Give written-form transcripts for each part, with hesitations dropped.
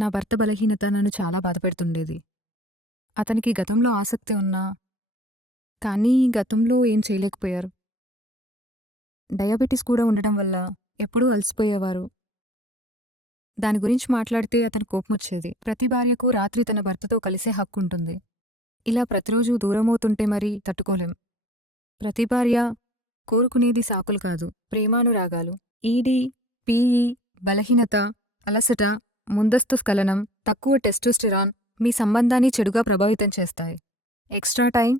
నా భర్త బలహీనత నన్ను చాలా బాధపెడుతుండేది. అతనికి గతంలో ఆసక్తి ఉన్నా, కానీ గతంలో ఏం చేయలేకపోయారు. డయాబెటిస్ కూడా ఉండడం వల్ల ఎప్పుడూ అలసిపోయేవారు. దాని గురించి మాట్లాడితే అతని కోపమొచ్చేది. ప్రతి భార్యకు రాత్రి తన భర్తతో కలిసే హక్కుంటుంది. ఇలా ప్రతిరోజూ దూరమవుతుంటే మరీ తట్టుకోలేం. ప్రతి భార్య కోరుకునేది సాకులు కాదు, ప్రేమానురాగాలు. ఈడీ, పీఈ, బలహీనత, అలసట, ముందస్తు స్ఖలనం, తక్కువ టెస్టోస్టెరాన్ మీ సంబంధాన్ని చెడుగా ప్రభావితం చేస్తాయి. ఎక్స్ట్రా టైం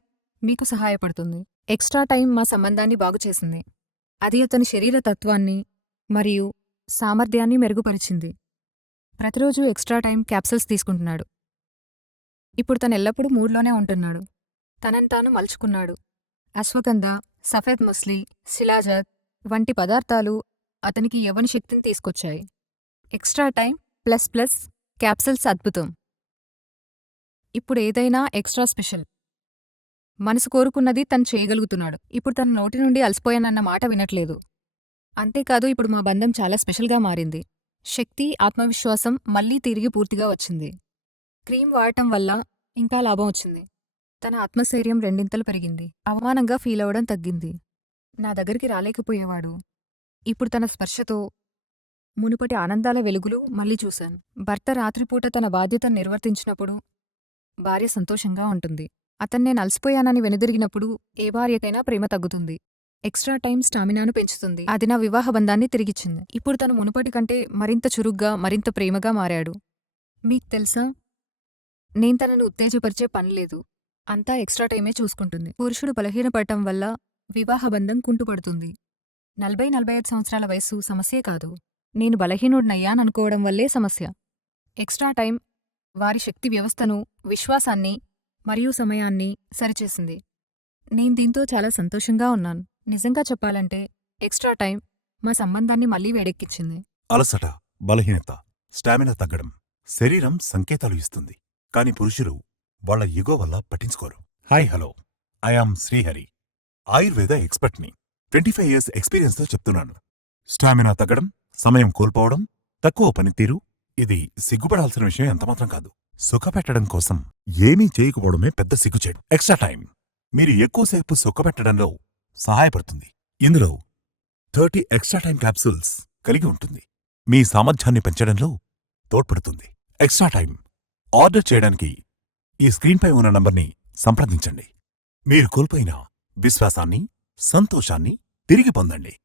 మీకు సహాయపడుతుంది. ఎక్స్ట్రా టైం మా సంబంధాన్ని బాగుచేసింది. అది అతని శరీర తత్వాన్ని మరియు సామర్థ్యాన్ని మెరుగుపరిచింది. ప్రతిరోజు ఎక్స్ట్రా టైం క్యాప్సూల్స్ తీసుకుంటున్నాడు. ఇప్పుడు తను ఎల్లప్పుడూ మూడ్లోనే ఉంటున్నాడు. తనను తాను మలుచుకున్నాడు. అశ్వగంధ, సఫేద్ ముస్లి, శిలాజత్ వంటి పదార్థాలు అతనికి యవ్వన శక్తిని తీసుకొచ్చాయి. Extra time plus plus capsules అద్భుతం. ఇప్పుడు ఏదైనా ఎక్స్ట్రా స్పెషల్. మనసు కోరుకున్నది తను చేయగలుగుతున్నాడు. ఇప్పుడు తన నోటి నుండి అలసిపోయానన్న మాట వినట్లేదు. అంతేకాదు, ఇప్పుడు మా బంధం చాలా స్పెషల్గా మారింది. శక్తి, ఆత్మవిశ్వాసం మళ్లీ తిరిగి పూర్తిగా వచ్చింది. క్రీమ్ వాడటం వల్ల ఇంకా లాభం వచ్చింది. తన ఆత్మస్థైర్యం రెండింతలు పెరిగింది. అవమానంగా ఫీలవడం తగ్గింది. నా దగ్గరికి రాలేకపోయేవాడు. ఇప్పుడు తన స్పర్శతో మునుపటి ఆనందాల వెలుగులు మళ్లీ చూశాను. భర్త రాత్రిపూట తన బాధ్యతను నిర్వర్తించినప్పుడు భార్య సంతోషంగా ఉంటుంది. నేను అలసిపోయానని వెనుదిరిగినప్పుడు ఏ భార్యకైనా ప్రేమ తగ్గుతుంది. ఎక్స్ట్రా టైం స్టామినాను పెంచుతుంది. అది నా వివాహ బంధాన్ని తిరిగిచ్చింది. ఇప్పుడు తను మునుపటి కంటే మరింత చురుగ్గా, మరింత ప్రేమగా మారాడు. మీకు తెలుసా, నేను తనను ఉత్తేజపరిచే పనిలేదు. అంతా ఎక్స్ట్రా టైమే చూసుకుంటుంది. పురుషుడు బలహీనపడటం వల్ల వివాహ బంధం కుంటుపడుతుంది. 40-45 సంవత్సరాల వయస్సు సమస్యే కాదు. నేను బలహీనుడినయ్యాననుకోవడం వల్లే సమస్య. ఎక్స్ట్రా టైం వారి శక్తి వ్యవస్థను, విశ్వాసాన్ని మరియు సమయాన్ని సరిచేసింది. నేను దీంతో చాలా సంతోషంగా ఉన్నాను. నిజంగా చెప్పాలంటే ఎక్స్ట్రా టైం మా సంబంధాన్ని మళ్లీ వేడెక్కించింది. అలసట, బలహీనత, స్టామినా తగ్గడం శరీరం సంకేతాలు ఇస్తుంది. కాని పురుషులు వాళ్ల ఈగో వల్ల పట్టించుకోరు. Hi hello, I am Srihari, Ayurveda ఎక్స్పర్ట్ని. 25 years ఎక్స్పీరియన్స్తో చెప్తున్నాను. స్టామినా తగ్గడం, సమయం కోల్పోవడం, తక్కువ పనితీరు ఇది సిగ్గుపడాల్సిన విషయం ఎంతమాత్రం కాదు. సుఖపెట్టడం కోసం ఏమీ చేయకపోవడమే పెద్ద సిగ్గుచేడు. ఎక్స్ట్రా టైం మీరు ఎక్కువసేపు సుఖపెట్టడంలో సహాయపడుతుంది. ఇందులో 30 ఎక్స్ట్రా టైం క్యాప్సూల్స్ కలిగి ఉంటుంది. మీ సామర్థ్యాన్ని పెంచడంలో తోడ్పడుతుంది. ఎక్స్ట్రా టైం ఆర్డర్ చేయడానికి ఈ స్క్రీన్పై ఉన్న నంబర్ని సంప్రదించండి. మీరు కోల్పోయిన విశ్వాసాన్ని, సంతోషాన్ని తిరిగి పొందండి.